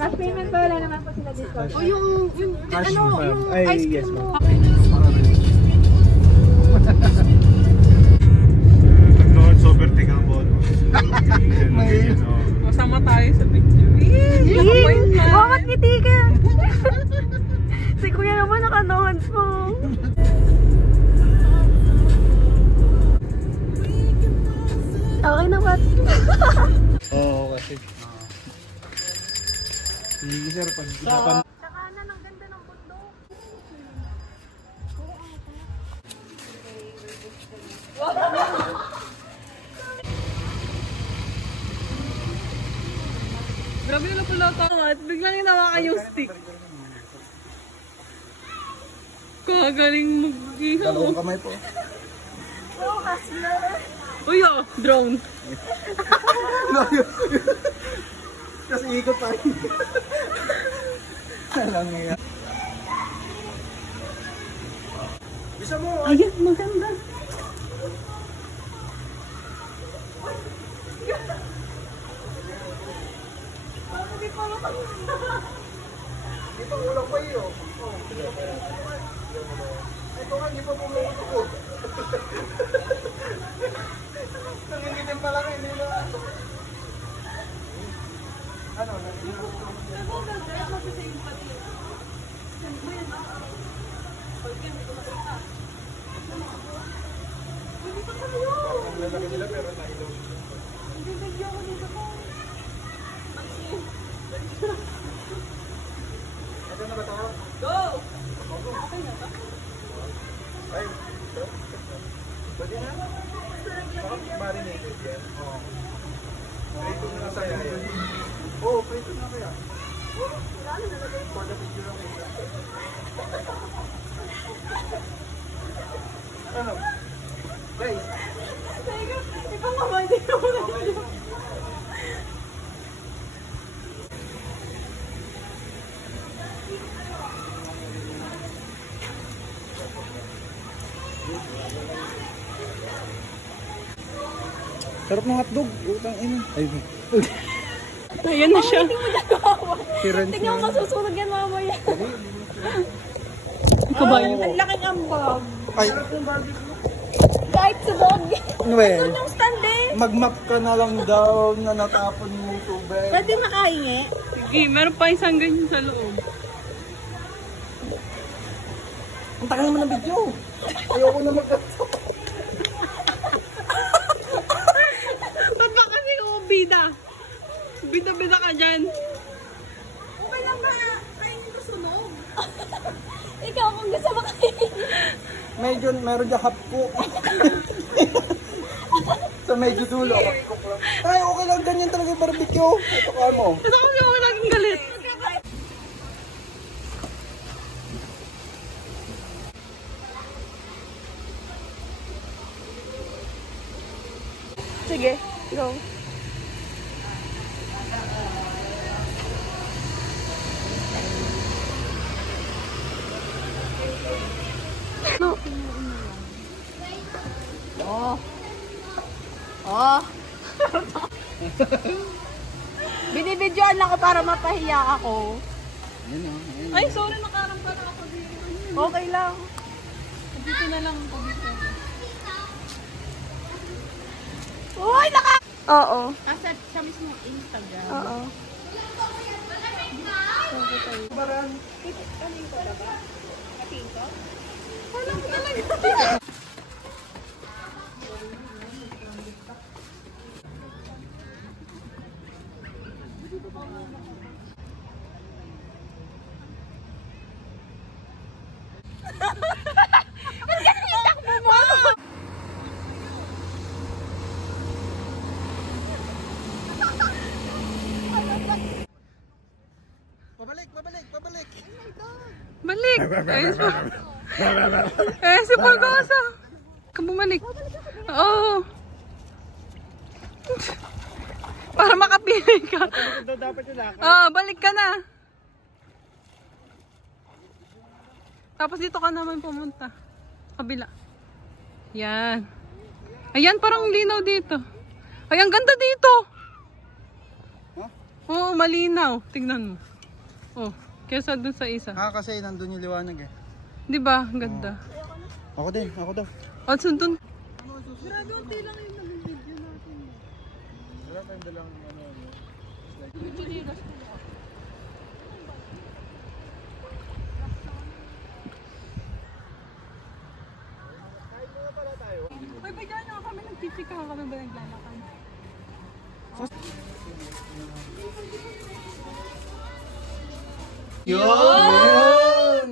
Cash payment ba? Wala naman po sila discount. O yung ice cream mo. Nag-noon sober tingang mo. Masama tayo sa picture. Bakit ngiti ka? Si kuya naman naka-noons mo. Okay na ba? Oo, kasi. Sige sir, pag-isapan. Saka na, ang ganda ng bundok. Grabe na pala ito. At biglang hinawakan yung stick. Kagaling mag-ihaw. Dalawang kamay po. Uy, drone. Kasi ikot pa rin. Alam niya. Bisa mo. Ayan, maganda. Ito ulang pa iyo. Ito nga, hindi pa pumuto ko. Nangingitin pa lang, hindi na. Ano? Lalaki sila pero nailog. Ito na ba tayo? Go! Ay, ito? Pwede na? Bakit marinated yan? Oo. Prito na lang saya yan. Oo, prito na kaya. For the video lang ito. Ano? Guys. Ikaw nga ba? Hindi ko na video. Sarap ng hotdog. Utang ina. Ay. Ayan na siya. Tingnan mo, masusunog yan mamaya. Ikaw ba yun? Ang laking ambag. Ay. Kahit sunog. Well, Yung stand eh. mag-map ka na lang daw na natapon mo tubig. Pwede makahingi. Sige, meron pa isang ganyan sa loob. Ang tagal naman ng video. Ayoko na mag-gato. Ba't ba kasi bida? Bida-bida ka dyan. Okay lang ba? Kainin ko sunog. Ikaw kung gusto makainin. Medyo, meron dyan half cook. Sa medyo dulo. Ay, okay lang. Ganyan talaga yung barbecue. Ito ka mo. Ito kasi ako naging galit. Sige, go. No. Oh. Oh. Binibidyoan lang ko para mapahiya ako. Ay, sorry, nakaram ka na ako dito. Okay lang. Dito na lang ako dito. Uy, naka... Oo. Sa mismo Instagram. Oo. Baran. Pabalik. Balik! Si Pagasa! Ka bumalik. Oo. Para makapili ka. Balik ka na. Tapos dito ka naman pumunta. Kabila. Yan. Ayan, parang linaw dito. Ay, ang ganda dito. Oo, malinaw. Tignan mo. Oh, kesa dun sa isa. Kasi nandun yung liwanag eh. Di ba? Ganda. Ako din, ako daw. At sundun. Grabe, unti lang yung nag-video natin. Wala tayong dalang ano. Uy, ba dyan ako kami nagchichika kami ba naglalakad? Yun!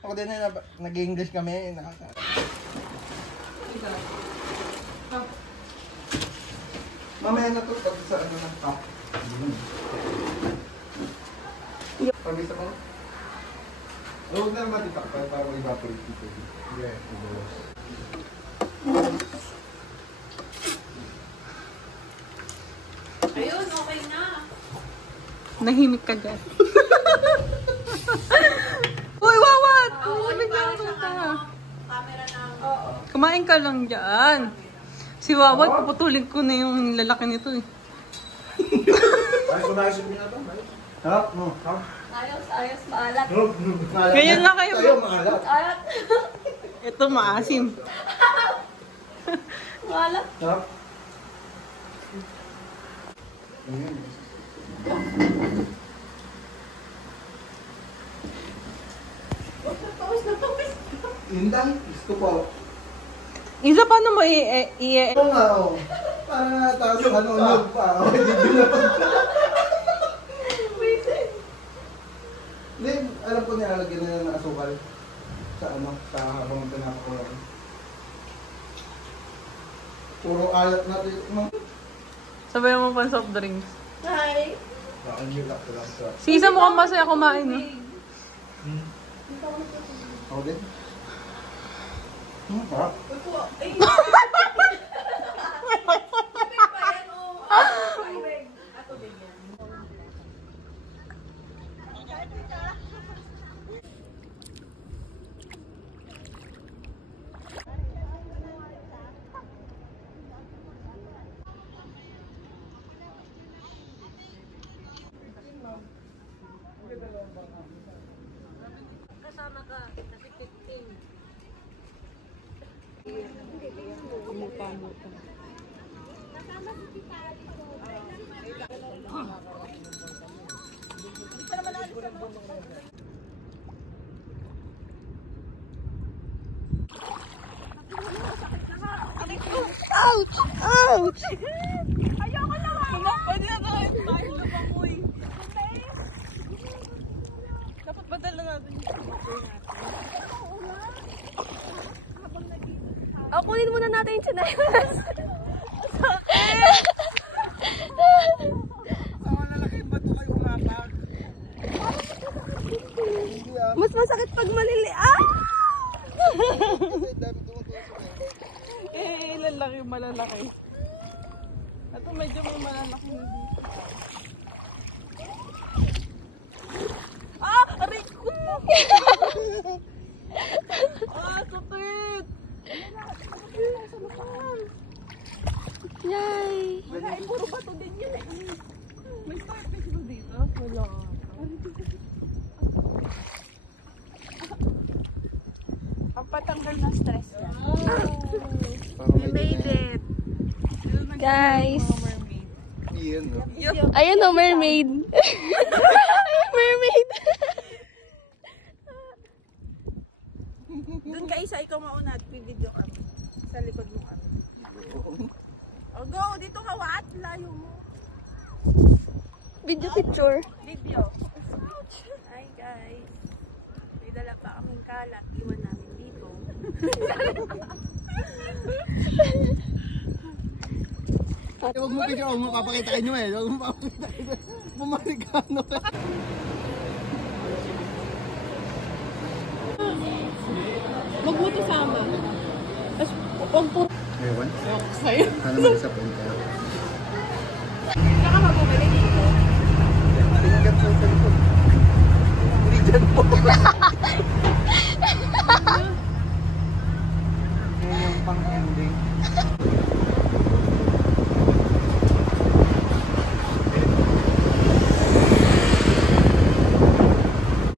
Ako din na nag-English kami. Mamaya na to tapos sa ano ng top. Pag-isa mo? Huwag na naman itakpan para mag-evaporate dito. Yeah, Ayun, okay na. Nahimik ka dyan. Uy, wawat! Nahimik lang ito Camera na. Kumain ka lang dyan. Si Wawat, paputulin ko na yung lalaki nito eh. Ay, kumain siya na ito. Harap mo. Ayos, maalat. Ganyan lang kayo. Ayaw, maalat. Maalat. Ito maasim. Maalat. Harap. Yun lang. Gusto ko. Isa pa na mo Oo nga, oo. Parang nataas yung ano pa. Hindi na pa. Hindi, alam ko nilalagyan nila ng asukal sa ano, sa habang pinapakulang. Puro alat natin. Sabay mo pa soft drinks. Hi. Baka nyo lang sa... Si Isa mukhang masaya kumain no? Ako din? Parang? Ay. Ato din yan. Kasama ka, kasi 15. Kamuta-muta. Ouch! Ouch! Ayoko na nga! Pwede na tayo lumakoy. Dapat badal na natin yung Kunin muna natin yung chinelas. Ang lalaki ba ito kayo umapag? Mas masakit pag malili. Ah! Kasi dami tumutusok eh. lalaki, malalaki. Ito medyo may malalaki na dito. Ah! Aray ko! Sakit! Yay! Wala, puro bato din yun eh. May starfish ba dito? Wala. Ang patanggal ng stress yan. We made it! Guys! Iyan, no? Ayun o, mermaid! Mermaid! Doon ka isa, ikaw mauna at video kami. Sa likod mo kami. Oh, go! Dito ka, what? Layo mo. Video picture. Video. Hi guys. May dala pa kaming kalat. Iwan namin dito. Huwag mo picture, huwag mo papakita nyo eh. Huwag mo papakita nyo. Bumarikano eh. Huwag mo to sama. Huwag po. Ewan? Ewan ko sa'yo. Sana mag-disappoint ka. Saka magbumili dito. Tingkat sa